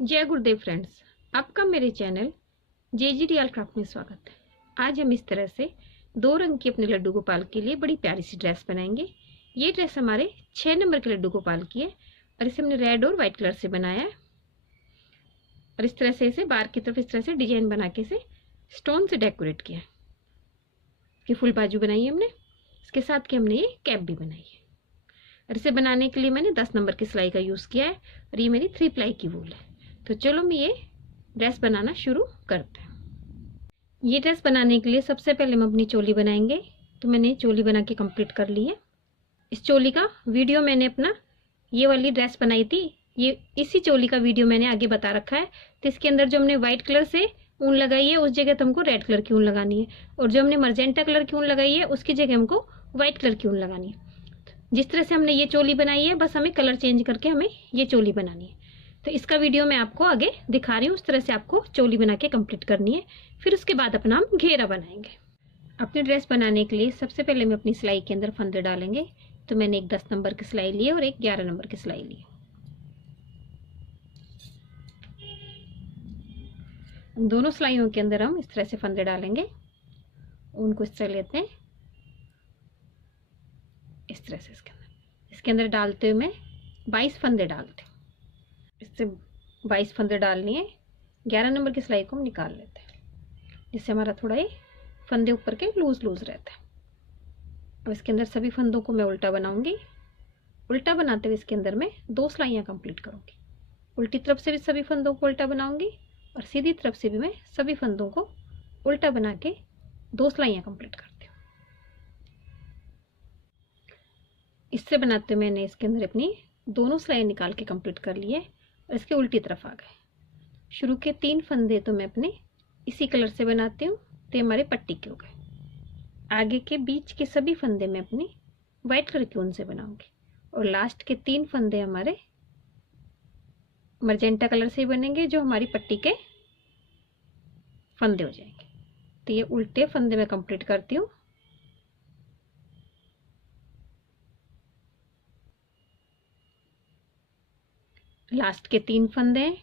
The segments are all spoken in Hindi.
जय गुरुदेव फ्रेंड्स, आपका मेरे चैनल JGTL क्राफ्ट में स्वागत है। आज हम इस तरह से 2 रंग की अपने लड्डू गोपाल के लिए बड़ी प्यारी सी ड्रेस बनाएंगे। ये ड्रेस हमारे 6 नंबर के लड्डू गोपाल की है और इसे हमने रेड और वाइट कलर से बनाया है और इस तरह से इसे बाहर की तरफ इस तरह से डिजाइन बना के इसे स्टोन से डेकोरेट किया है। कि फुल बाजू बनाई है हमने, इसके साथ की हमने ये कैप भी बनाई है और इसे बनाने के लिए मैंने 10 नंबर की सिलाई का यूज़ किया है और ये मेरी 3 प्लाई की वूल है। तो चलो मैं ये ड्रेस बनाना शुरू करते हैं। ये ड्रेस बनाने के लिए सबसे पहले हम अपनी चोली बनाएंगे। तो मैंने चोली बना के कंप्लीट कर ली है। इस चोली का वीडियो मैंने अपना ये वाली ड्रेस बनाई थी, ये इसी चोली का वीडियो मैंने आगे बता रखा है। तो इसके अंदर जो हमने व्हाइट कलर से ऊन लगाई है उस जगह तो हमको रेड कलर की ऊन लगानी है और जो हमने मर्जेंटा कलर की ऊन लगाई है उसकी जगह हमको व्हाइट कलर की ऊन लगानी है। जिस तरह से हमने ये चोली बनाई है बस हमें कलर चेंज करके हमें ये चोली बनानी है। तो इसका वीडियो मैं आपको आगे दिखा रही हूँ। उस तरह से आपको चोली बना के कंप्लीट करनी है। फिर उसके बाद अपना हम घेरा बनाएंगे। अपनी ड्रेस बनाने के लिए सबसे पहले हम अपनी सिलाई के अंदर फंदे डालेंगे। तो मैंने एक 10 नंबर की सिलाई ली है और एक 11 नंबर की सिलाई ली है। दोनों सिलाइयों के अंदर हम इस तरह से फंदे डालेंगे। उनको इस तरह लेते हैं, इस तरह से इसके अंदर डालते हुए मैं 22 फंदे डालती हूँ। इससे 22 फंदे डालनी है। 11 नंबर की सिलाई को हम निकाल लेते हैं जिससे हमारा थोड़ा ये फंदे ऊपर के लूज रहता है। अब इसके अंदर सभी फंदों को मैं उल्टा बनाऊंगी। उल्टा बनाते हुए इसके अंदर मैं 2 सिलाइयाँ कंप्लीट करूंगी। उल्टी तरफ से भी सभी फंदों को उल्टा बनाऊंगी और सीधी तरफ से भी मैं सभी फंदों को उल्टा बना के 2 सिलाइयाँ कंप्लीट करती हूँ। इससे बनाते हुए मैंने इसके अंदर अपनी दोनों सिलाई निकाल के कंप्लीट कर ली है और इसके उल्टी तरफ आ गए। शुरू के 3 फंदे तो मैं अपने इसी कलर से बनाती हूँ, तो हमारे पट्टी के हो गए। आगे के बीच के सभी फंदे मैं अपनी वाइट कलर की ऊन से बनाऊंगी और लास्ट के 3 फंदे हमारे मर्जेंटा कलर से बनेंगे जो हमारी पट्टी के फंदे हो जाएंगे। तो ये उल्टे फंदे मैं कंप्लीट करती हूँ। लास्ट के 3 फंदे हैं,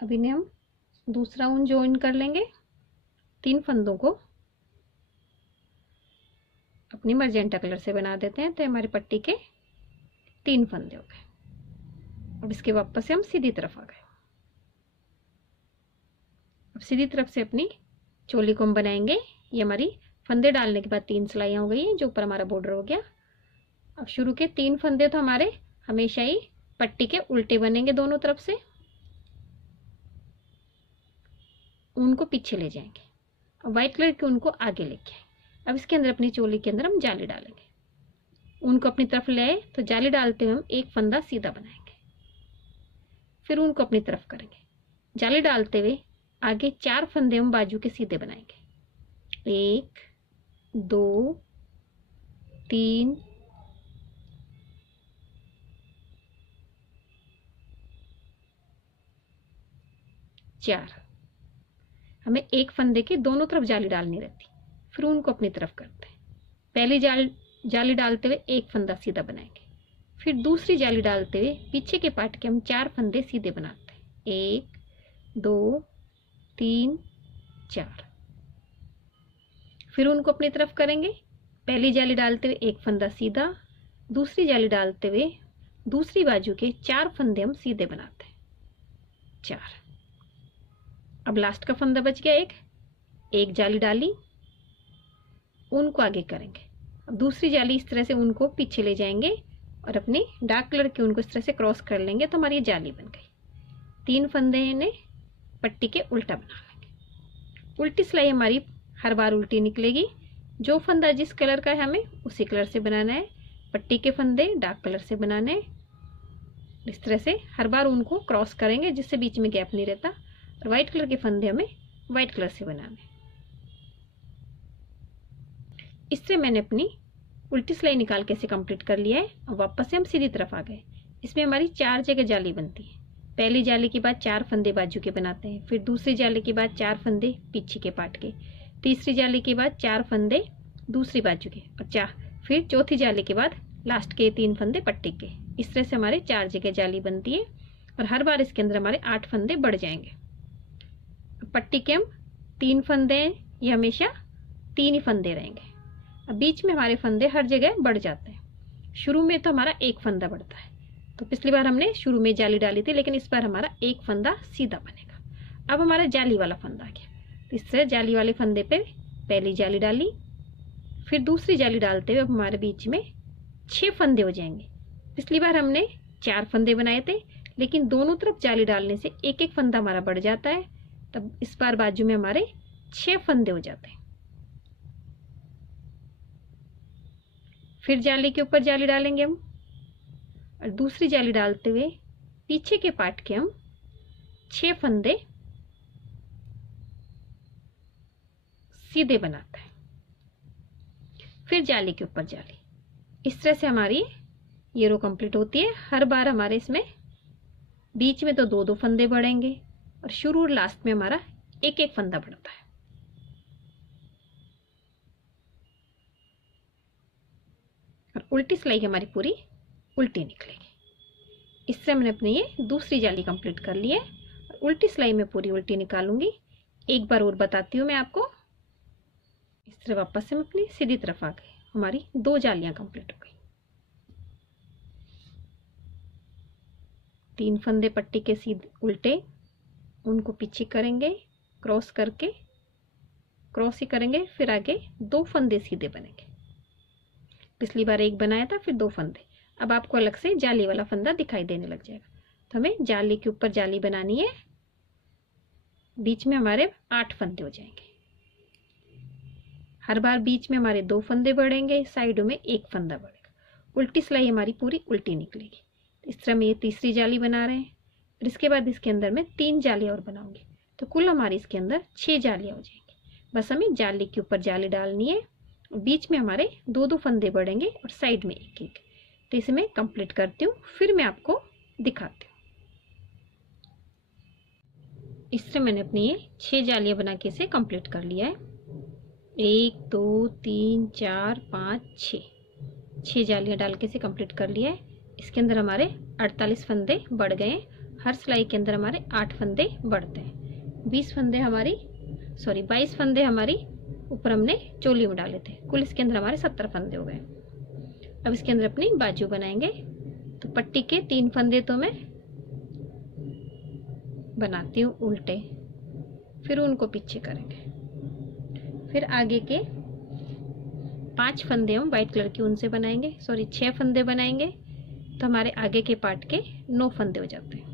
अभी ने हम दूसरा ऊन ज्वाइन कर लेंगे। 3 फंदों को अपनी मर्जेंटा कलर से बना देते हैं तो हमारी पट्टी के 3 फंदे हो गए। अब इसके वापस से हम सीधी तरफ आ गए। अब सीधी तरफ से अपनी चोली को हम बनाएंगे। ये हमारी फंदे डालने के बाद 3 सिलाइयाँ हो गई हैं, जो ऊपर हमारा बॉर्डर हो गया। अब शुरू के 3 फंदे तो हमारे हमेशा ही पट्टी के उल्टे बनेंगे, दोनों तरफ से ऊन को पीछे ले जाएंगे और व्हाइट कलर के ऊन को आगे लेके आए। अब इसके अंदर अपनी चोली के अंदर हम जाली डालेंगे। ऊन को अपनी तरफ ले आए तो जाली डालते हुए हम एक फंदा सीधा बनाएंगे, फिर ऊन को अपनी तरफ करेंगे। जाली डालते हुए आगे 4 फंदे हम बाजू के सीधे बनाएंगे। 1 2 3 4। हमें एक फंदे के दोनों तरफ जाली डालनी रहती। फिर उनको अपनी तरफ करते हैं। पहली जाली डालते हुए एक फंदा सीधा बनाएंगे, फिर दूसरी जाली डालते हुए पीछे के पार्ट के हम 4 फंदे सीधे बनाते हैं। 1 2 3 4। फिर उनको अपनी तरफ करेंगे। पहली जाली डालते हुए एक फंदा सीधा, दूसरी जाली डालते हुए दूसरी बाजू के 4 फंदे हम सीधे बनाते हैं। 4। अब लास्ट का फंदा बच गया एक जाली डाली, ऊन को आगे करेंगे। अब दूसरी जाली इस तरह से ऊन को पीछे ले जाएंगे और अपनी डार्क कलर की ऊन को इस तरह से क्रॉस कर लेंगे तो हमारी जाली बन गई। 3 फंदे ने पट्टी के उल्टा बना लेंगे। उल्टी सिलाई हमारी हर बार उल्टी निकलेगी। जो फंदा जिस कलर का है हमें उसी कलर से बनाना है। पट्टी के फंदे डार्क कलर से बनाने हैं। इस तरह से हर बार उनको क्रॉस करेंगे जिससे बीच में गैप नहीं रहता। और व्हाइट कलर के फंदे हमें व्हाइट कलर से बनाने। इस तरह मैंने अपनी उल्टी सिलाई निकाल के इसे कंप्लीट कर लिया है और वापस से हम सीधी तरफ आ गए। इसमें हमारी 4 जगह जाली बनती है। पहली जाली के बाद 4 फंदे बाजू के बनाते हैं, फिर दूसरी जाली के बाद 4 फंदे पीछे के पार्ट के, तीसरी जाली के बाद 4 फंदे दूसरी बाजू के और फिर चौथी जाली के बाद लास्ट के 3 फंदे पट्टी के। इस तरह से हमारे 4 जगह जाली बनती है और हर बार इसके अंदर हमारे 8 फंदे बढ़ जाएंगे। पट्टी के हम 3 फंदे हैं, ये हमेशा 3 ही फंदे रहेंगे। अब बीच में हमारे फंदे हर जगह बढ़ जाते हैं। शुरू में तो हमारा 1 फंदा बढ़ता है, तो पिछली बार हमने शुरू में जाली डाली थी, लेकिन इस बार हमारा 1 फंदा सीधा बनेगा। अब हमारा जाली वाला फंदा आ गया, तो इससे जाली वाले फंदे पे पहली जाली डाली, फिर दूसरी जाली डालते हुए अब हमारे बीच में 6 फंदे हो जाएंगे। पिछली बार हमने 4 फंदे बनाए थे, लेकिन दोनों तरफ जाली डालने से एक एक फंदा हमारा बढ़ जाता है, तब इस बार बाजू में हमारे 6 फंदे हो जाते हैं। फिर जाली के ऊपर जाली डालेंगे हम, और दूसरी जाली डालते हुए पीछे के पार्ट के हम 6 फंदे सीधे बनाते हैं। फिर जाली के ऊपर जाली, इस तरह से हमारी ये रो कंप्लीट होती है। हर बार हमारे इसमें बीच में तो 2-2 फंदे बढ़ेंगे, और शुरू और लास्ट में हमारा एक एक फंदा बढ़ता है। और उल्टी सिलाई हमारी पूरी उल्टी निकलेगी। इससे हमने अपनी ये दूसरी जाली कंप्लीट कर ली है। और उल्टी सिलाई में पूरी उल्टी निकालूंगी। एक बार और बताती हूँ मैं आपको। इस तरह वापस से हम अपनी सीधी तरफ आ गए, हमारी 2 जालियां कंप्लीट हो गई। 3 फंदे पट्टी के सीधे उल्टे, उनको पीछे करेंगे, क्रॉस करके क्रॉस ही करेंगे, फिर आगे 2 फंदे सीधे बनेंगे। पिछली बार 1 बनाया था, फिर 2 फंदे। अब आपको अलग से जाली वाला फंदा दिखाई देने लग जाएगा। तो हमें जाली के ऊपर जाली बनानी है। बीच में हमारे 8 फंदे हो जाएंगे। हर बार बीच में हमारे 2 फंदे बढ़ेंगे, साइडों में 1 फंदा बढ़ेगा। उल्टी सिलाई हमारी पूरी उल्टी निकलेगी। इस तरह में ये तीसरी जाली बना रहे हैं, और इसके बाद इसके अंदर मैं 3 जालियां और बनाऊंगी, तो कुल हमारी इसके अंदर 6 जालियां हो जाएंगी। बस हमें जाली के ऊपर जाली डालनी है, और बीच में हमारे 2-2 फंदे बढ़ेंगे और साइड में 1-1। तो इसे मैं कंप्लीट करती हूँ, फिर मैं आपको दिखाती हूँ। इससे मैंने अपनी ये 6 जालियां बना के इसे कंप्लीट कर लिया है। 1 2 3 4 5 6 जालियां डाल के इसे कंप्लीट कर लिया है। इसके अंदर हमारे 48 फंदे बढ़ गए हैं। हर सिलाई के अंदर हमारे 8 फंदे बढ़ते हैं। 22 फंदे हमारी ऊपर हमने चोली में डाले थे। कुल इसके अंदर हमारे 70 फंदे हो गए। अब इसके अंदर अपनी बाजू बनाएंगे। तो पट्टी के 3 फंदे तो मैं बनाती हूँ उल्टे, फिर उनको पीछे करेंगे। फिर आगे के 5 फंदे हम व्हाइट कलर की उनसे बनाएंगे, 6 फंदे बनाएंगे, तो हमारे आगे के पार्ट के 9 फंदे हो जाते हैं।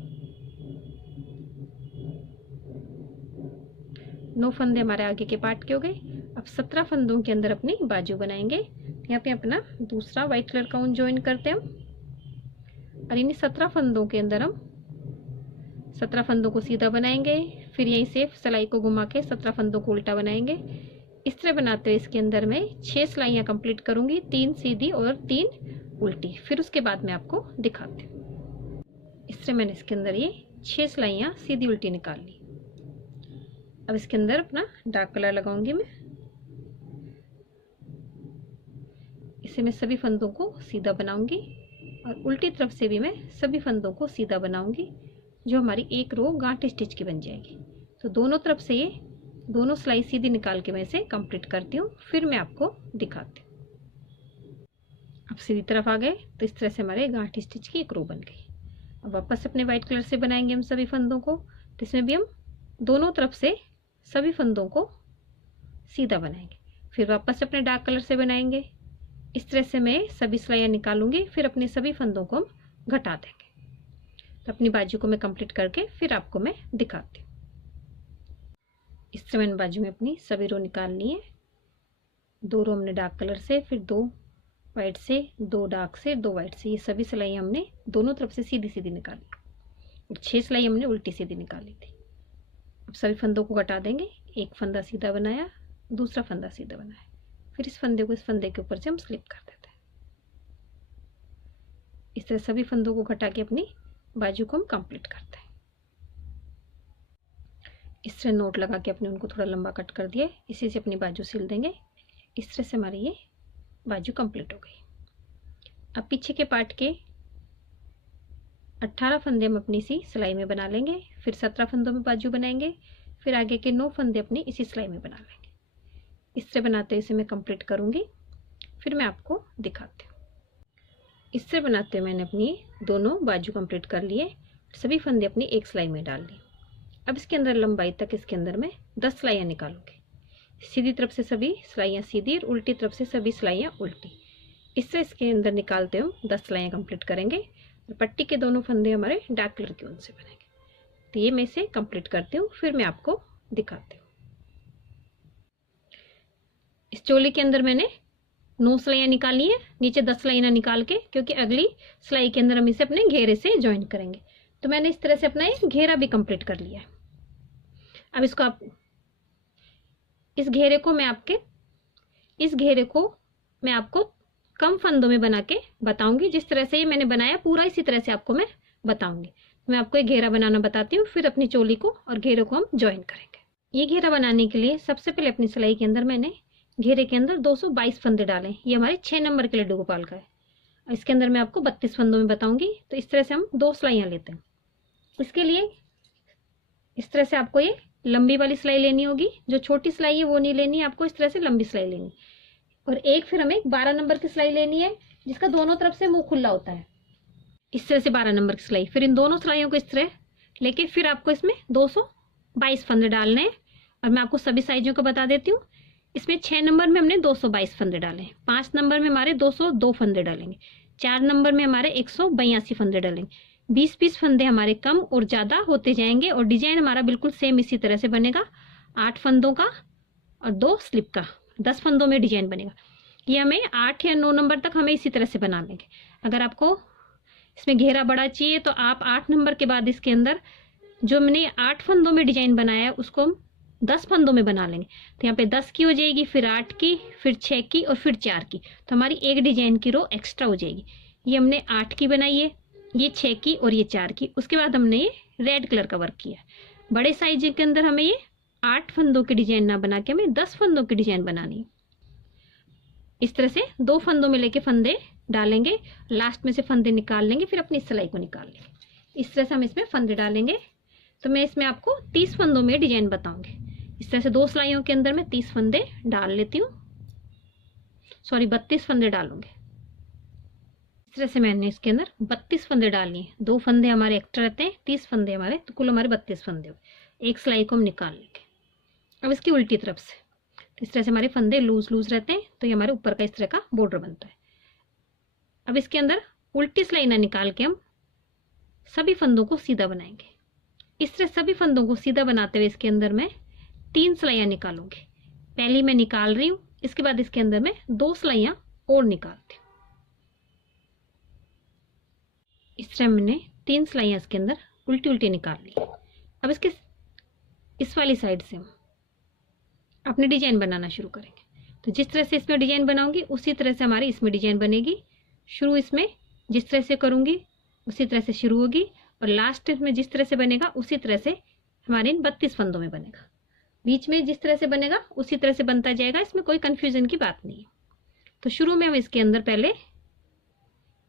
9 फंदे हमारे आगे के पार्ट के हो गए। अब 17 फंदों के अंदर अपनी बाजू बनाएंगे। यहाँ पे अपना दूसरा व्हाइट कलर का ऊन ज्वाइन करते हैं हम, और इन्हीं 17 फंदों के अंदर हम 17 फंदों को सीधा बनाएंगे। फिर यहीं से सिलाई को घुमा के 17 फंदों को उल्टा बनाएंगे। इस तरह बनाते हुए इसके अंदर मैं 6 सिलाइयाँ कंप्लीट करूंगी, 3 सीधी और 3 उल्टी। फिर उसके बाद मैं आपको दिखाती हूँ। इस तरह मैंने इसके अंदर ये 6 सिलाइयाँ सीधी उल्टी निकाल ली। अब इसके अंदर अपना डार्क कलर लगाऊंगी मैं। इसे मैं सभी फंदों को सीधा बनाऊंगी, और उल्टी तरफ से भी मैं सभी फंदों को सीधा बनाऊंगी, जो हमारी एक रो गांठ स्टिच की बन जाएगी। तो दोनों तरफ से ये दोनों सिलाई सीधी निकाल के मैं इसे कंप्लीट करती हूँ, फिर मैं आपको दिखाती हूँ। अब सीधी तरफ आ गए, तो इस तरह से हमारे गांठ स्टिच की एक रो बन गई। अब वापस अपने व्हाइट कलर से बनाएंगे हम सभी फंदों को। तो इसमें भी हम दोनों तरफ से सभी फंदों को सीधा बनाएंगे, फिर वापस अपने डार्क कलर से बनाएंगे। इस तरह से मैं सभी सिलाइयाँ निकालूंगी, फिर अपने सभी फंदों को हम घटा देंगे। तो अपनी बाजू को मैं कंप्लीट करके फिर आपको मैं दिखाती हूँ। इस तरह मैंने बाजू में अपनी सभी रो निकाल ली है। 2 रो हमने डार्क कलर से, फिर 2 वाइट से, 2 डार्क से, 2 वाइट से, ये सभी सिलाई हमने दोनों तरफ से सीधी सीधी निकाली, और 6 सिलाई हमने उल्टी सीधी निकाली थी। अब सभी फंदों को घटा देंगे। एक फंदा सीधा बनाया, दूसरा फंदा सीधा बनाया, फिर इस फंदे को इस फंदे के ऊपर से हम स्लिप कर देते हैं। इस तरह सभी फंदों को घटा के अपनी बाजू को हम कंप्लीट करते हैं। इस तरह नोट लगा के अपने उनको थोड़ा लंबा कट कर दिया, इसी से अपनी बाजू सिल देंगे। इस तरह से हमारी ये बाजू कंप्लीट हो गई। अब पीछे के पार्ट के 18 फंदे हम अपनी इसी सिलाई में बना लेंगे, फिर 17 फंदों में बाजू बनाएंगे, फिर आगे के 9 फंदे अपनी इसी सिलाई में बना लेंगे। इस तरह बनाते हुए इसे मैं कंप्लीट करूँगी, फिर मैं आपको दिखाती हूँ। इससे बनाते हुए मैंने अपनी दोनों बाजू कंप्लीट कर लिए, सभी फंदे अपनी एक सिलाई में डाल ली। अब इसके अंदर लंबाई तक इसके अंदर मैं 10 सिलाइयाँ निकालूंगी। सीधी तरफ से सभी सिलाइयाँ सीधी और उल्टी तरफ से सभी सिलाइयाँ उल्टी। इससे इसके अंदर निकालते हुए 10 सिलाइयाँ कंप्लीट करेंगे और पट्टी के दोनों फंदे हमारे डार्क कलर के ऊन से बनेंगे। तो ये मैं इसे कंप्लीट करती हूँ, फिर मैं आपको दिखाती हूँ। इस चोली के अंदर मैंने 9 सिलाइयाँ निकाली है, नीचे 10 सिलाइयाँ निकाल के, क्योंकि अगली सिलाई के अंदर हम इसे अपने घेरे से ज्वाइन करेंगे। तो मैंने इस तरह से अपना ये घेरा भी कंप्लीट कर लिया है। अब इसको आप इस घेरे को मैं आपको कम फंदों में बना के बताऊंगी। जिस तरह से ये मैंने बनाया पूरा इसी तरह से आपको मैं बताऊंगी। मैं आपको एक घेरा बनाना बताती हूँ, फिर अपनी चोली को और घेरे को हम ज्वाइन करेंगे। ये घेरा बनाने के लिए सबसे पहले अपनी सिलाई के अंदर मैंने घेरे के अंदर 222 फंदे डाले। ये हमारे 6 नंबर के लड्डू गोपाल का है। इसके अंदर मैं आपको 32 फंदों में बताऊंगी। तो इस तरह से हम 2 सिलाइयाँ लेते हैं। इसके लिए इस तरह से आपको ये लंबी वाली सिलाई लेनी होगी, जो छोटी सिलाई है वो नहीं लेनी है आपको, इस तरह से लंबी सिलाई लेनी। और फिर हमें 12 नंबर की सिलाई लेनी है, जिसका दोनों तरफ से मुंह खुला होता है। इस तरह से 12 नंबर की सिलाई, फिर इन दोनों सिलाइयों को इस तरह लेके फिर आपको इसमें 222 फंदे डालने हैं। और मैं आपको सभी साइजों को बता देती हूँ। इसमें 6 नंबर में हमने 222 फंदे डाले हैं, 5 नंबर में हमारे 202 फंदे डालेंगे, 4 नंबर में हमारे 182 फंदे डालेंगे। 20-20 फंदे हमारे कम और ज़्यादा होते जाएंगे और डिजाइन हमारा बिल्कुल सेम इसी तरह से बनेगा। 8 फंदों का और 2 स्लिप का, 10 फंदों में डिजाइन बनेगा। ये हमें 8 या 9 नंबर तक हमें इसी तरह से बना लेंगे। अगर आपको इसमें घेरा बड़ा चाहिए तो आप 8 नंबर के बाद इसके अंदर जो मैंने 8 फंदों में डिजाइन बनाया है उसको हम 10 फंदों में बना लेंगे। तो यहाँ पे 10 की हो जाएगी, फिर 8 की, फिर 6 की और फिर 4 की। तो हमारी एक डिजाइन की रो एक्स्ट्रा हो जाएगी। ये हमने 8 की बनाई है, ये 6 की और ये 4 की। उसके बाद हमने ये रेड कलर का वर्क किया। बड़े साइज के अंदर हमें ये 8 फंदों की डिजाइन ना बना के हमें 10 फंदों की डिजाइन बनानी है। इस तरह से 2 फंदों में लेके फंदे डालेंगे, लास्ट में से फंदे निकाल लेंगे, फिर अपनी सिलाई को निकाल लेंगे। इस तरह से हम इसमें फंदे डालेंगे। तो मैं इसमें आपको 30 फंदों में डिजाइन बताऊंगी। इस तरह से 2 सिलाइयों के अंदर मैं 30 फंदे डाल लेती हूँ, 32 फंदे डालूंगे। इस तरह से मैंने इसके अंदर 32 फंदे डाल लिए। 2 फंदे हमारे एक्स्ट्रा रहते हैं, 30 फंदे हमारे, तो कुल हमारे 32 फंदे हुए। एक सिलाई को हम निकाल लेंगे। अब इसकी उल्टी तरफ से तो इस तरह से हमारे फंदे लूज रहते हैं, तो ये हमारे ऊपर का इस तरह का बॉर्डर बनता है। अब इसके अंदर उल्टी सिलाई ना निकाल के हम सभी फंदों को सीधा बनाएंगे। इस तरह सभी फंदों को सीधा बनाते हुए इसके अंदर मैं 3 सिलाइयाँ निकालूंगी। पहली मैं निकाल रही हूँ, इसके बाद इसके अंदर मैं 2 सिलाइयाँ और निकालती हूँ। इस तरह मैंने 3 सिलाइयाँ इसके अंदर उल्टी निकाल ली। अब इसके इस वाली साइड से हम अपने डिजाइन बनाना शुरू करेंगे। तो जिस तरह से इसमें डिजाइन बनाऊंगी उसी तरह से हमारी इसमें डिजाइन बनेगी। शुरू इसमें जिस तरह से करूंगी उसी तरह से शुरू होगी और लास्ट में जिस तरह से बनेगा उसी तरह से हमारे इन 32 फंदों में बनेगा। बीच में जिस तरह से बनेगा उसी तरह से बनता जाएगा, इसमें कोई कंफ्यूजन की बात नहीं है। तो शुरू में हम इसके अंदर पहले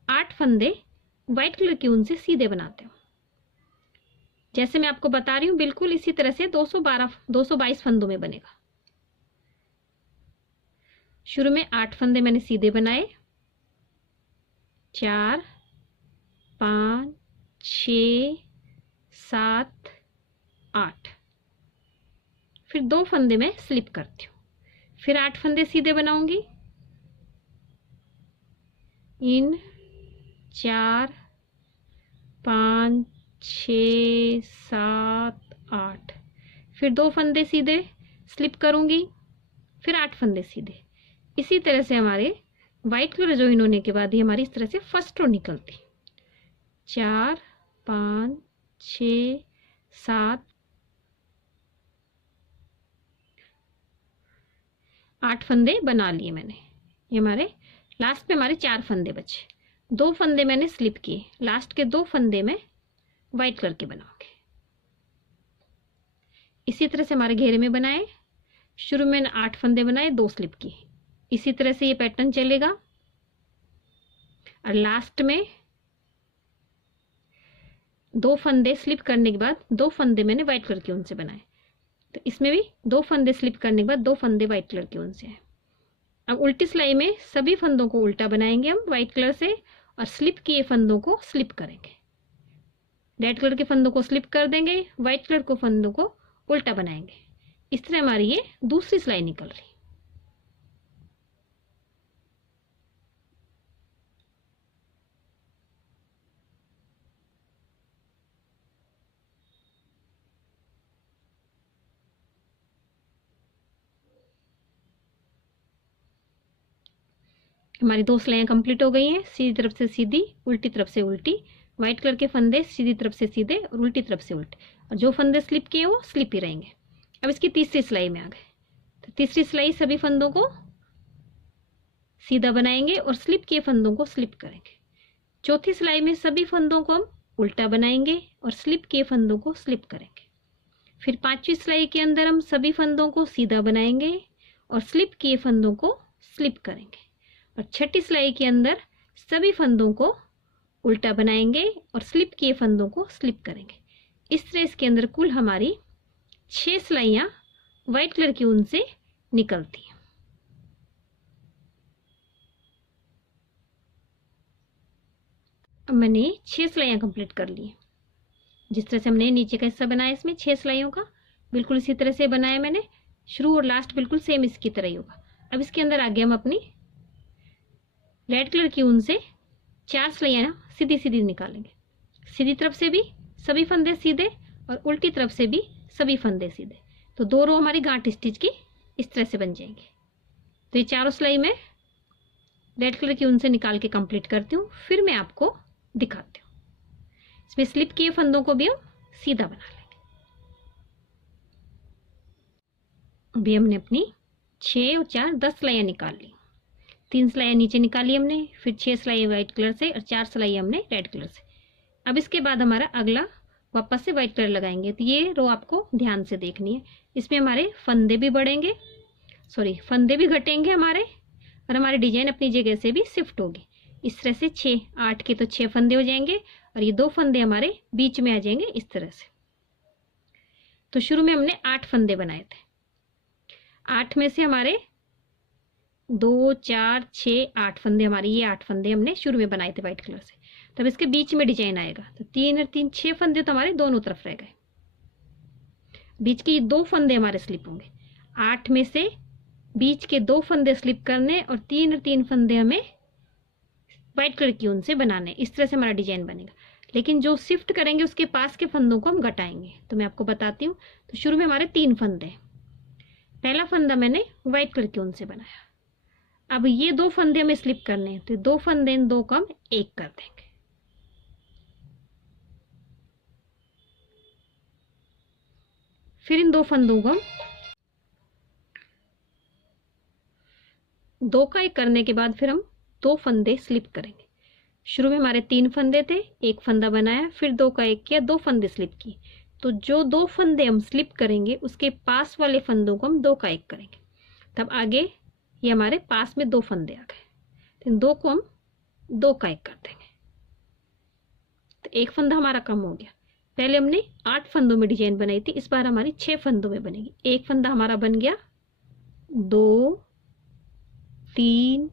8 फंदे व्हाइट कलर की ऊन से सीधे बनाते हैं। जैसे मैं आपको बता रही हूँ बिल्कुल इसी तरह से 222 फंदों में बनेगा। शुरू में 8 फंदे मैंने सीधे बनाए, 4, 5, 6, 7, 8। फिर 2 फंदे में स्लिप करती हूँ, फिर 8 फंदे सीधे बनाऊंगी। इन 4, 5, 6, 7, 8। फिर 2 फंदे सीधे स्लिप करूंगी, फिर 8 फंदे सीधे। इसी तरह से हमारे व्हाइट कलर ज्वाइन होने के बाद ही हमारी इस तरह से फर्स्ट रो निकलती। 4, 5, 6, 7, 8 फंदे बना लिए मैंने। ये हमारे लास्ट में हमारे 4 फंदे बचे। 2 फंदे मैंने स्लिप किए, लास्ट के 2 फंदे में व्हाइट कलर के बनाओगे। इसी तरह से हमारे घेरे में बनाए। शुरू में 8 फंदे बनाए, 2 स्लिप की। इसी तरह से ये पैटर्न चलेगा और लास्ट में 2 फंदे स्लिप करने के बाद 2 फंदे मैंने व्हाइट कलर के ऊन से बनाए। तो इसमें भी 2 फंदे स्लिप करने के बाद 2 फंदे व्हाइट कलर के ऊन से हैं। अब उल्टी सिलाई में सभी फंदों को उल्टा बनाएंगे हम व्हाइट कलर से, और स्लिप किए फंदों को स्लिप करेंगे। रेड कलर के फंदों को स्लिप कर देंगे, व्हाइट कलर को फंदों को उल्टा बनाएंगे। इस तरह हमारी ये दूसरी सिलाई निकल रही। हमारी 2 सिलाइयाँ कंप्लीट हो गई हैं। सीधी तरफ से सीधी, उल्टी तरफ से उल्टी, व्हाइट कलर के फंदे सीधी तरफ से सीधे और उल्टी तरफ से उल्टे, और जो फंदे स्लिप किए वो स्लिप ही रहेंगे। अब इसकी तीसरी सिलाई में आ गए। तो तीसरी सिलाई सभी फंदों को सीधा बनाएंगे और स्लिप किए फंदों को स्लिप करेंगे। चौथी सिलाई में सभी फंदों को हम उल्टा बनाएंगे और स्लिप किए फंदों को स्लिप करेंगे। फिर 5वीं सिलाई के अंदर हम सभी फंदों को सीधा बनाएंगे और स्लिप किए फंदों को स्लिप करेंगे। और 6ठी सिलाई के अंदर सभी फंदों को उल्टा बनाएंगे और स्लिप किए फंदों को स्लिप करेंगे। इस तरह इसके अंदर कुल हमारी 6 सिलाइयाँ व्हाइट कलर की ऊन से निकलती हैं। अब मैंने 6 सिलाइयाँ कंप्लीट कर ली हैं। जिस तरह से हमने नीचे का हिस्सा बनाया इसमें 6 सिलाइयों का, बिल्कुल इसी तरह से बनाया मैंने। शुरू और लास्ट बिल्कुल सेम इसकी तरह ही होगा। अब इसके अंदर आगे हम अपनी रेड कलर की ऊन से 4 सिलाइयाँ सीधी सीधी निकालेंगे। सीधी तरफ से भी सभी फंदे सीधे और उल्टी तरफ से भी सभी फंदे सीधे। तो 2 रो हमारी गांठ स्टिच की इस तरह से बन जाएंगी। तो ये चारों सिलाई मैं रेड कलर की ऊन से निकाल के कंप्लीट करती हूँ, फिर मैं आपको दिखाती हूँ। इसमें स्लिप किए फंदों को भी हम सीधा बना लेंगे। अभी हमने अपनी 6 और 4 10 सिलाइयाँ निकाल ली। 3 सिलाइयाँ नीचे निकाली हमने, फिर 6 सिलाई व्हाइट कलर से और 4 सिलाई हमने रेड कलर से। अब इसके बाद हमारा अगला वापस से व्हाइट कलर लगाएंगे। तो ये रो आपको ध्यान से देखनी है। इसमें हमारे फंदे भी बढ़ेंगे, फंदे भी घटेंगे हमारे, और हमारी डिजाइन अपनी जगह से भी शिफ्ट होगी। इस तरह से 6 8 के तो 6 फंदे हो जाएंगे और ये 2 फंदे हमारे बीच में आ जाएंगे इस तरह से। तो शुरू में हमने 8 फंदे बनाए थे। 8 में से हमारे 2 4 6 8 फंदे, हमारे ये 8 फंदे हमने शुरू में बनाए थे व्हाइट कलर से। तब इसके बीच में डिजाइन आएगा। तो 3 और 3 6 फंदे तो हमारे दोनों तरफ रह गए। बीच के 2 फंदे हमारे स्लिप होंगे। 8 में से बीच के 2 फंदे स्लिप करने और 3 और 3 फंदे हमें व्हाइट कलर की ऊन से बनाने। इस तरह से हमारा डिजाइन बनेगा। लेकिन जो शिफ्ट करेंगे उसके पास के फंदों को हम घटाएंगे। तो मैं आपको बताती हूँ। तो शुरू में हमारे 3 फंदे। पहला फंदा मैंने व्हाइट कलर की ऊन से बनाया। अब ये 2 फंदे हमें स्लिप करने हैं। तो 2 फंदे इन 2 को हम 1 कर देंगे। फिर इन 2 फंदों को हम 2 का 1 करने के बाद फिर हम 2 फंदे स्लिप करेंगे। शुरू में हमारे 3 फंदे थे, 1 फंदा बनाया, फिर 2 का 1 किया, 2 फंदे स्लिप किए। तो जो 2 फंदे हम स्लिप करेंगे उसके पास वाले फंदों को हम 2 का 1 करेंगे। तब आगे ये हमारे पास में 2 फंदे आ गए। तो इन 2 को हम 2 का 1 कर देंगे। तो 1 फंदा हमारा कम हो गया। पहले हमने 8 फंदों में डिजाइन बनाई थी, इस बार हमारी 6 फंदों में बनेगी। 1 फंदा हमारा बन गया, 2 3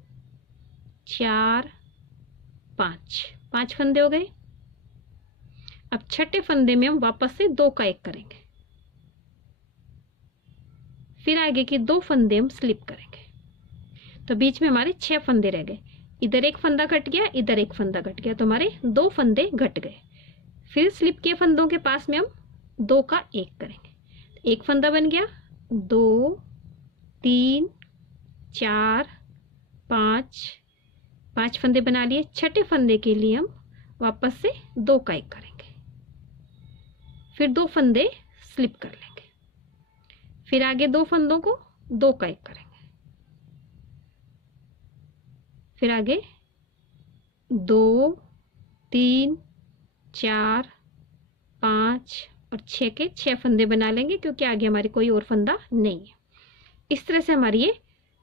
4 5 फंदे हो गए। अब छठे फंदे में हम वापस से 2 का 1 करेंगे। फिर आगे के 2 फंदे हम स्लिप करेंगे। तो बीच में हमारे 6 फंदे रह गए। इधर 1 फंदा घट गया, इधर 1 फंदा घट गया, तो हमारे 2 फंदे घट गए। फिर स्लिप के फंदों के पास में हम 2 का 1 करेंगे। 1 फंदा बन गया, 2 3 4 5 फंदे बना लिए। छठे फंदे के लिए हम वापस से 2 का 1 करेंगे। फिर 2 फंदे स्लिप कर लेंगे। फिर आगे 2 फंदों को 2 का 1 करेंगे। फिर आगे 2 3 4 5 और 6 के 6 फंदे बना लेंगे, क्योंकि आगे हमारे कोई और फंदा नहीं है। इस तरह से हमारी ये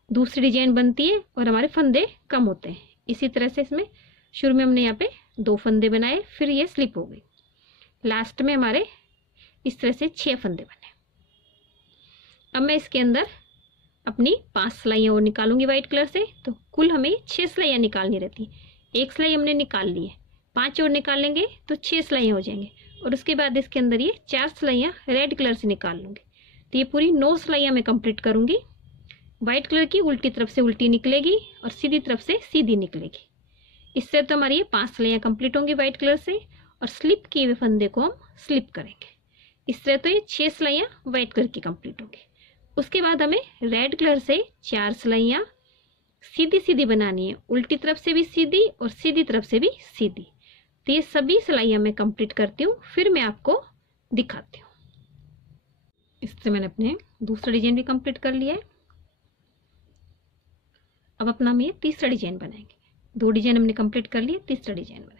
दूसरी डिजाइन बनती है और हमारे फंदे कम होते हैं। इसी तरह से इसमें शुरू में हमने यहाँ पे 2 फंदे बनाए, फिर ये स्लिप हो गई। लास्ट में हमारे इस तरह से 6 फंदे बने। अब मैं इसके अंदर अपनी 5 सिलाइयाँ और निकालूंगी वाइट कलर से। तो कुल हमें 6 सिलाइयाँ निकालनी रहती। एक सिलाई हमने निकाल ली है, 5 और निकाल लेंगे तो 6 सिलाइयाँ हो जाएंगे। और उसके बाद इसके अंदर ये 4 सिलाइयाँ रेड कलर से निकाल लूँगी। तो ये पूरी 9 सिलाइयाँ मैं कंप्लीट करूँगी। वाइट कलर की उल्टी तरफ से उल्टी निकलेगी और सीधी तरफ से सीधी निकलेगी। इससे तो हमारी ये 5 सिलाइयाँ कंप्लीट होंगी वाइट कलर से। और स्लिप किए हुए फंदे को हम स्लिप करेंगे। इस तरह तो ये 6 सिलाइयाँ वाइट कलर की कंप्लीट होंगी। उसके बाद हमें रेड कलर से 4 सिलाइयाँ सीधी सीधी बनानी है, उल्टी तरफ से भी सीधी और सीधी तरफ से भी सीधी। तो ये सभी सिलाइयाँ मैं कंप्लीट करती हूँ, फिर मैं आपको दिखाती हूँ। इससे मैंने अपने दूसरा डिजाइन भी कंप्लीट कर लिया है। अब अपना हम ये तीसरा डिजाइन बनाएंगे। 2 डिजाइन हमने कंप्लीट कर लिए, तीसरा डिजाइन बनाएंगे।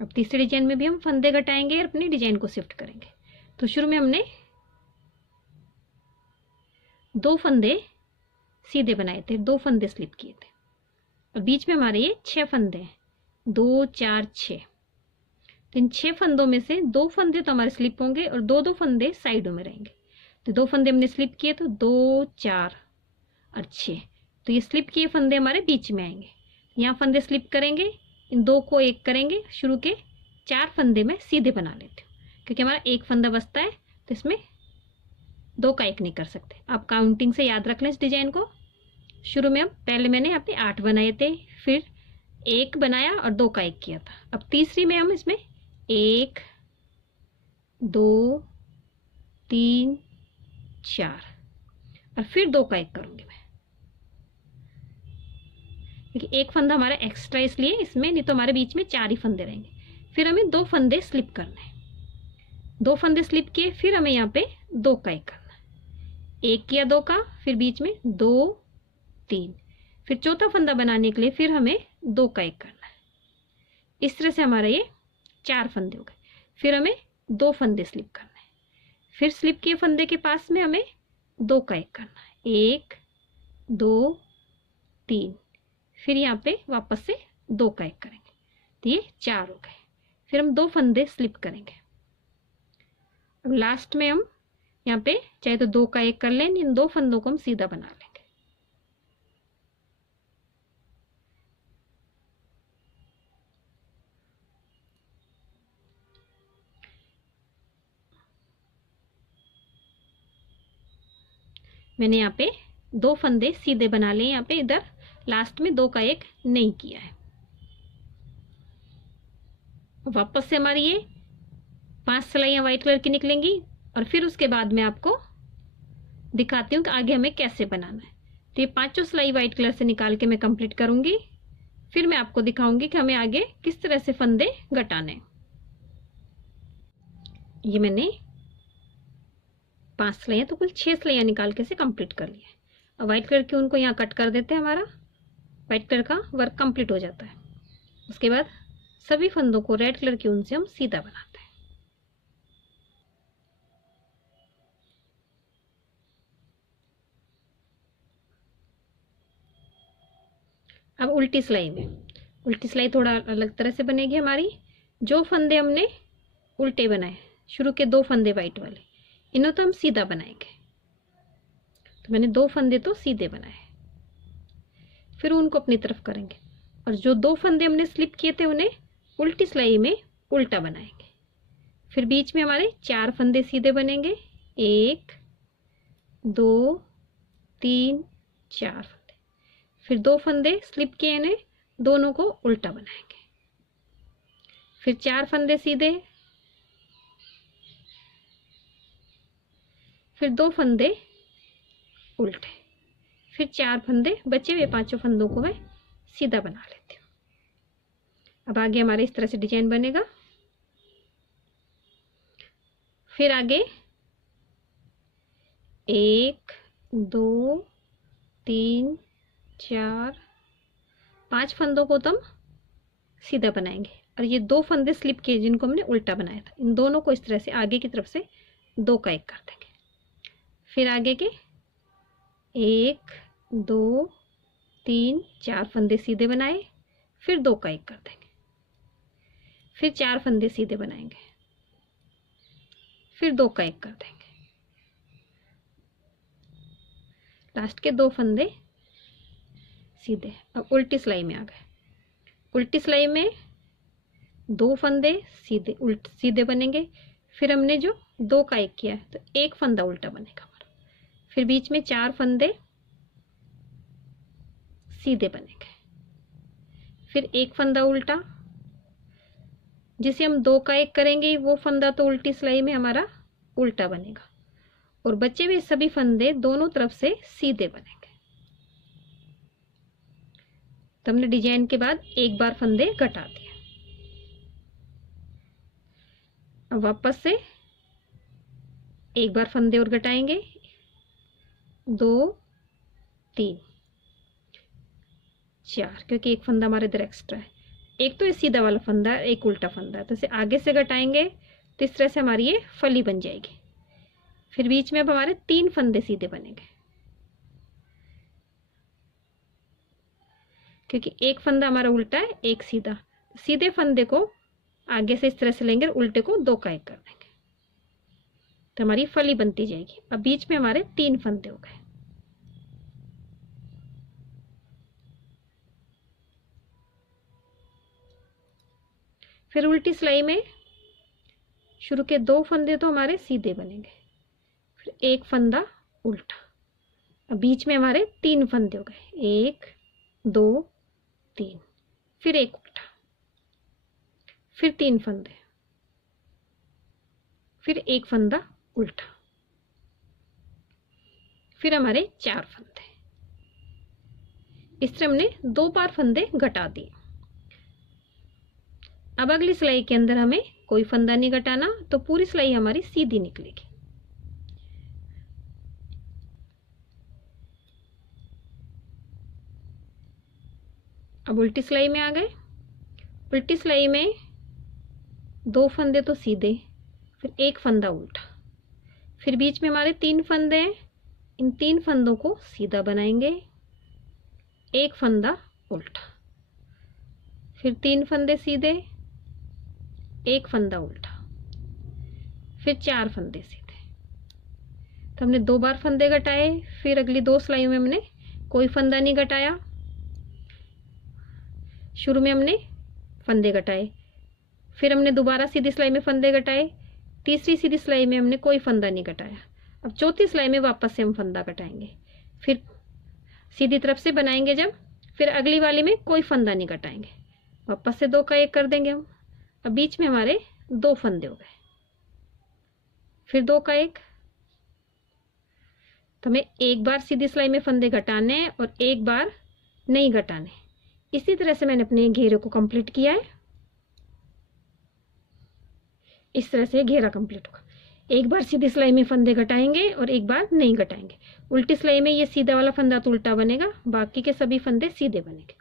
अब तीसरे डिजाइन में भी हम फंदे घटाएंगे और अपनी डिजाइन को शिफ्ट करेंगे। तो शुरू में हमने 2 फंदे सीधे बनाए थे, 2 फंदे स्लिप किए थे और बीच में हमारे ये 6 फंदे हैं, 2 4 6। तो इन 6 फंदों में से 2 फंदे तो हमारे स्लिप होंगे और 2 फंदे साइडों में रहेंगे। तो 2 फंदे हमने स्लिप किए तो 2 4 और 6। तो ये स्लिप किए फंदे हमारे बीच में आएंगे। यहाँ फंदे स्लिप करेंगे, इन 2 को एक करेंगे। शुरू के 4 फंदे में सीधे बना लेती हूँ क्योंकि हमारा एक फंदा बचता है, तो इसमें 2 का 1 नहीं कर सकते। आप काउंटिंग से याद रख लें इस डिजाइन को। शुरू में हम पहले मैंने यहाँ पे 8 बनाए थे, फिर 1 बनाया और 2 का 1 किया था। अब तीसरी में हम इसमें 1 2 3 4 और फिर 2 का 1 करूँगी मैं, क्योंकि एक फंदा हमारा एक्स्ट्रा इसलिए इसमें, नहीं तो हमारे बीच में 4 ही फंदे रहेंगे। फिर हमें 2 फंदे स्लिप करने हैं, 2 फंदे स्लिप किए, फिर हमें यहाँ पे 2 का 1 करना है। 1 किया 2 का, फिर बीच में 2 3, फिर चौथा फंदा बनाने के लिए फिर हमें 2 का 1 करना है। इस तरह से हमारा ये 4 फंदे हो गए। फिर हमें 2 फंदे स्लिप करना है, फिर स्लिप किए फंदे के पास में हमें 2 का 1 करना है। 1 2 3, फिर यहाँ पे वापस से 2 का 1 करेंगे। तो ये 4 हो गए। फिर हम 2 फंदे स्लिप करेंगे। अब लास्ट में हम यहाँ पे चाहे तो 2 का 1 कर लें, इन 2 फंदों को हम सीधा बना लेंगे। मैंने यहाँ पे 2 फंदे सीधे बना लिए, यहाँ पे इधर लास्ट में 2 का 1 नहीं किया है। वापस से हमारी ये 5 सिलाइयाँ व्हाइट कलर की निकलेंगी और फिर उसके बाद मैं आपको दिखाती हूँ कि आगे हमें कैसे बनाना है। तो ये 5 सिलाई व्हाइट कलर से निकाल के मैं कंप्लीट करूँगी, फिर मैं आपको दिखाऊंगी कि हमें आगे किस तरह से फंदे घटाने। ये मैंने 5 सिलाइयाँ तो कुल 6 सिलाइयाँ निकाल के से कंप्लीट कर लिया है। अब व्हाइट कलर की उनको यहाँ कट कर देते हैं, हमारा व्हाइट कलर का वर्क कंप्लीट हो जाता है। उसके बाद सभी फंदों को रेड कलर की ऊन से हम सीधा बनाते हैं। अब उल्टी सिलाई में, उल्टी सिलाई थोड़ा अलग तरह से बनेगी हमारी। जो फंदे हमने उल्टे बनाए, शुरू के 2 फंदे वाइट वाले, इन्हें तो हम सीधा बनाएंगे। तो मैंने 2 फंदे तो सीधे बनाए, फिर उनको अपनी तरफ करेंगे और जो 2 फंदे हमने स्लिप किए थे उन्हें उल्टी सिलाई में उल्टा बनाएंगे। फिर बीच में हमारे 4 फंदे सीधे बनेंगे, 1 2 3 4 फंदे। फिर 2 फंदे स्लिप किए इन्हें दोनों को उल्टा बनाएंगे। फिर 4 फंदे सीधे, फिर 2 फंदे उल्टे, फिर 4 फंदे, बचे हुए 5 फंदों को मैं सीधा बना लेती हूँ। अब आगे हमारे इस तरह से डिजाइन बनेगा। फिर आगे 1 2 3 4 5 फंदों को तो हम सीधा बनाएंगे और ये 2 फंदे स्लिप किए जिनको हमने उल्टा बनाया था, इन दोनों को इस तरह से आगे की तरफ से 2 का 1 कर देंगे। फिर आगे के 1 2 3 4 फंदे सीधे बनाए, फिर 2 का 1 कर देंगे, फिर 4 फंदे सीधे बनाएंगे, फिर 2 का 1 कर देंगे। लास्ट के 2 फंदे सीधे। अब उल्टी सिलाई में आ गए। उल्टी सिलाई में 2 फंदे सीधे सीधे बनेंगे। फिर हमने जो 2 का 1 किया है तो 1 फंदा उल्टा बनेगा हमारा। फिर बीच में 4 फंदे सीधे बनेंगे। फिर 1 फंदा उल्टा, जिसे हम 2 का 1 करेंगे वो फंदा तो उल्टी सिलाई में हमारा उल्टा बनेगा और बचे हुए सभी फंदे दोनों तरफ से सीधे बनेंगे। तो हमने डिजाइन के बाद एक बार फंदे घटा दिए। अब वापस से एक बार फंदे और घटाएंगे, 2 3 4, क्योंकि एक फंदा हमारे इधर एक्स्ट्रा है। एक तो ये सीधा वाला फंदा, एक उल्टा फंदा है, तो इसे आगे से घटाएंगे तो इस तरह से हमारी ये फली बन जाएगी। फिर बीच में अब हमारे 3 फंदे सीधे बनेंगे, क्योंकि एक फंदा हमारा उल्टा है, एक सीधा। सीधे फंदे को आगे से इस तरह से लेंगे और उल्टे को 2 का 1 कर देंगे तो हमारी फली बनती जाएगी। अब बीच में हमारे 3 फंदे हो गए। फिर उल्टी सिलाई में शुरू के 2 फंदे तो हमारे सीधे बनेंगे, फिर 1 फंदा उल्टा। अब बीच में हमारे 3 फंदे हो गए, 1 2 3, फिर 1 उल्टा, फिर 3 फंदे, फिर 1 फंदा उल्टा, फिर हमारे 4 फंदे। इस तरह हमने 2 बार फंदे घटा दिए। अब अगली सिलाई के अंदर हमें कोई फंदा नहीं घटाना, तो पूरी सिलाई हमारी सीधी निकलेगी। अब उल्टी सिलाई में आ गए। उल्टी सिलाई में 2 फंदे तो सीधे, फिर 1 फंदा उल्टा, फिर बीच में हमारे 3 फंदे हैं। इन 3 फंदों को सीधा बनाएंगे, 1 फंदा उल्टा, फिर 3 फंदे सीधे, 1 फंदा उल्टा, फिर 4 फंदे सीधे। तो हमने 2 बार फंदे घटाए। फिर अगली 2 सिलाइयों में हमने कोई फंदा नहीं घटाया। शुरू में हमने फंदे घटाए, फिर हमने दोबारा सीधी सिलाई में फंदे घटाए, तीसरी सीधी सिलाई में हमने कोई फंदा नहीं घटाया। अब चौथी सिलाई में वापस से हम फंदा घटाएंगे, फिर सीधी तरफ से बनाएंगे जब, फिर अगली वाली में कोई फंदा नहीं घटाएंगे, वापस से 2 का 1 कर देंगे हम। अब बीच में हमारे 2 फंदे हो गए, फिर 2 का 1। तो हमें एक बार सीधी सिलाई में फंदे घटाने हैं और एक बार नहीं घटाने। इसी तरह से मैंने अपने घेरे को कंप्लीट किया है। इस तरह से घेरा कंप्लीट होगा। एक बार सीधी सिलाई में फंदे घटाएंगे और एक बार नहीं घटाएंगे। उल्टी सिलाई में ये सीधा वाला फंदा तो उल्टा बनेगा, बाकी के सभी फंदे सीधे बनेंगे।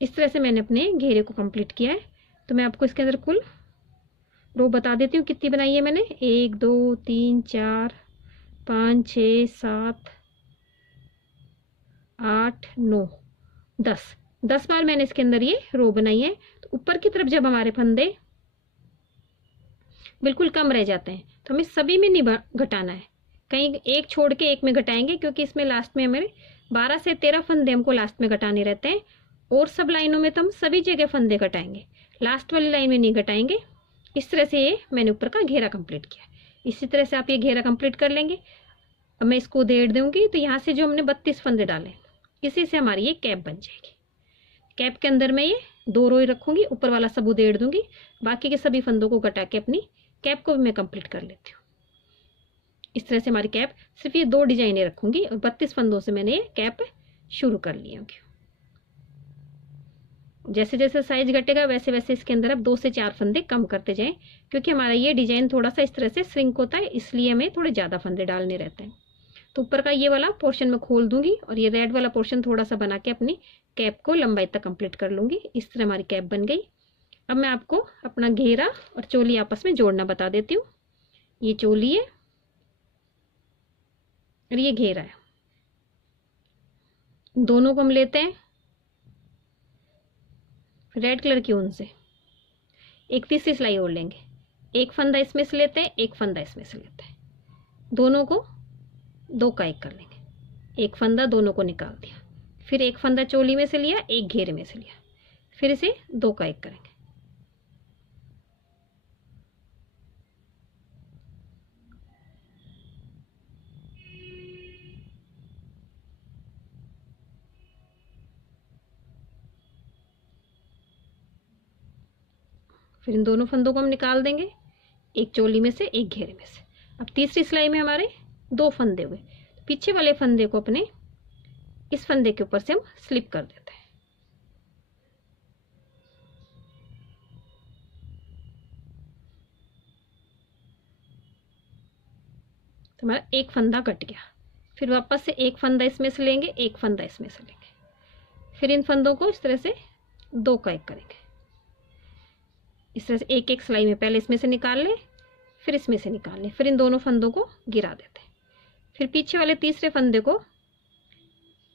इस तरह से मैंने अपने घेरे को कंप्लीट किया है। तो मैं आपको इसके अंदर कुल रो बता देती हूँ कितनी बनाई है मैंने। 1 2 3 4 5 6 7 8 9 10 बार मैंने इसके अंदर ये रो बनाई है। तो ऊपर की तरफ जब हमारे फंदे बिल्कुल कम रह जाते हैं तो हमें सभी में नहीं घटाना है, कहीं एक छोड़ के एक में घटाएंगे, क्योंकि इसमें लास्ट में हमें 12 से 13 फंदे हमको लास्ट में घटाने रहते हैं। और सब लाइनों में तो हम सभी जगह फंदे घटाएंगे, लास्ट वाली लाइन में नहीं घटाएंगे। इस तरह से ये मैंने ऊपर का घेरा कंप्लीट किया। इसी तरह से आप ये घेरा कंप्लीट कर लेंगे। अब मैं इसको उधेड़ दूंगी तो यहाँ से जो हमने 32 फंदे डाले, इसी से हमारी ये कैप बन जाएगी। कैप के अंदर मैं ये 2 रोई रखूंगी, ऊपर वाला सब उधेड़ दूंगी, बाकी के सभी फंदों को घटा के अपनी कैप को भी मैं कंप्लीट कर लेती हूँ। इस तरह से हमारी कैप, सिर्फ ये 2 डिजाइनें रखूंगी और 32 फंदों से मैंने ये कैप शुरू कर ली होगी। जैसे जैसे साइज घटेगा वैसे वैसे इसके अंदर अब 2 से 4 फंदे कम करते जाएं, क्योंकि हमारा ये डिजाइन थोड़ा सा इस तरह से श्रिंक होता है, इसलिए हमें थोड़े ज़्यादा फंदे डालने रहते हैं। तो ऊपर का ये वाला पोर्शन मैं खोल दूंगी और ये रेड वाला पोर्शन थोड़ा सा बना के अपनी कैप को लंबाई तक कंप्लीट कर लूंगी। इस तरह हमारी कैप बन गई। अब मैं आपको अपना घेरा और चोली आपस में जोड़ना बता देती हूँ। ये चोली है और ये घेरा है, दोनों को हम लेते हैं रेड कलर की ऊन से, एक तीसरी सिलाई ओढ़ लेंगे, एक फंदा इसमें से लेते हैं, एक फंदा इसमें से लेते हैं, दोनों को 2 का 1 कर लेंगे। एक फंदा दोनों को निकाल दिया, फिर एक फंदा चोली में से लिया, एक घेरे में से लिया, फिर इसे 2 का 1 करेंगे। फिर इन दोनों फंदों को हम निकाल देंगे, एक चोली में से, एक घेरे में से। अब तीसरी सिलाई में हमारे 2 फंदे हुए, पीछे वाले फंदे को अपने इस फंदे के ऊपर से हम स्लिप कर देते हैं। तो हमारा एक फंदा कट गया। फिर वापस से एक फंदा इसमें से लेंगे, एक फंदा इसमें से लेंगे, फिर इन फंदों को इस तरह से 2 का 1 करेंगे। इस तरह से एक एक सिलाई में पहले इसमें से निकाल लें, फिर इसमें से निकाल लें, फिर इन दोनों फंदों को गिरा देते हैं। फिर पीछे वाले तीसरे फंदे को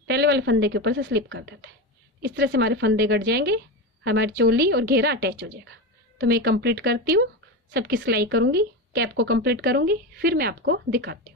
पहले वाले फंदे के ऊपर से स्लिप कर देते हैं। इस तरह से हमारे फंदे कट जाएंगे, हमारी चोली और घेरा अटैच हो जाएगा। तो मैं कंप्लीट करती हूँ, सबकी सिलाई करूँगी, कैप को कंप्लीट करूँगी, फिर मैं आपको दिखाती हूँ।